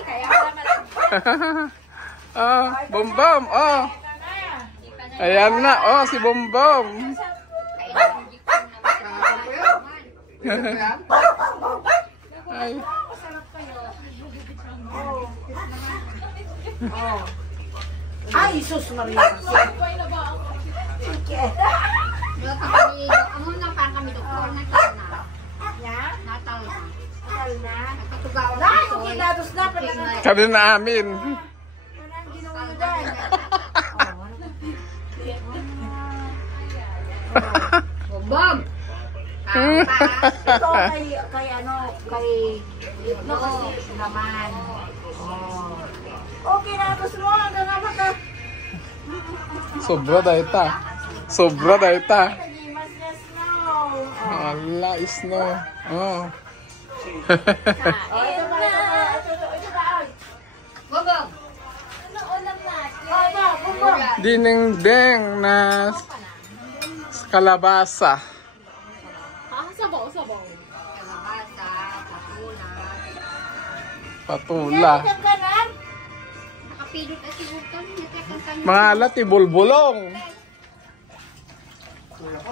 Kaya wala malagyan. Ah, Bombom, oh. Ayan na, oh, si Bombom. Ay. Ay, sus Maria. Amo na parang kami doktor na kina. Natal na. Nagkatugawan na. Ay, okay, datos na. Kami na amin. Anong ginawa mo dyan? Bob! Ito kay ano, kay Ipno kasi naman. Okay, datos mo. Hanggang nga maka. Sobra dahil ta. Sobra dahil ta. Nagimas na snow. Ala, isno. Oh. Ito ba? Ito ba? Bob! Ito, bubong. Dinengdeng na kalabasa. Sabaw. Kalabasa, patula. Patula. Nakapilot at sibukan. Mga alati, bulbulong.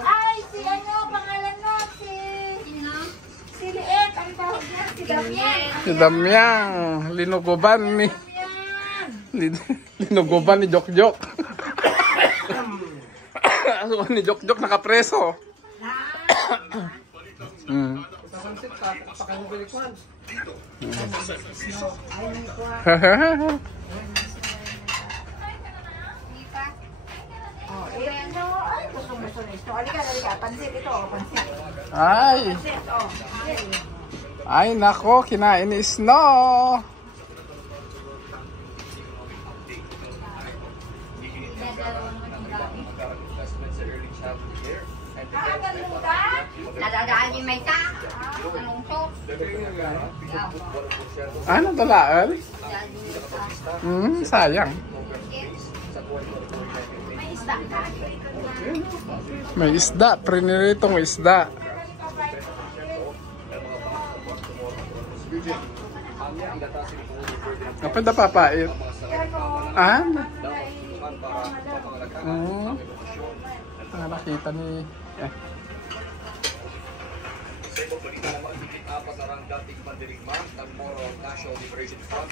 Ay, si ano, pangalan mo, si Liet, ang tawag niya, si Damian. Si Damyang. Linuguban ni... Linuguban ni Jokjok. Ano ni Jokjok nakapreso. Mm. Ay, gusto na ito. Halika, pansit ito, pansit. Ay, Pansit, oh. ay nako, kinain ni Snow. Nadadaan yung may ta. Anong to? Ano talaan? Sayang. May isda, priniritong isda. Apa na papait? Ah? Nakita ni... Apat na dating pandirigma ng Moro National Liberation Front.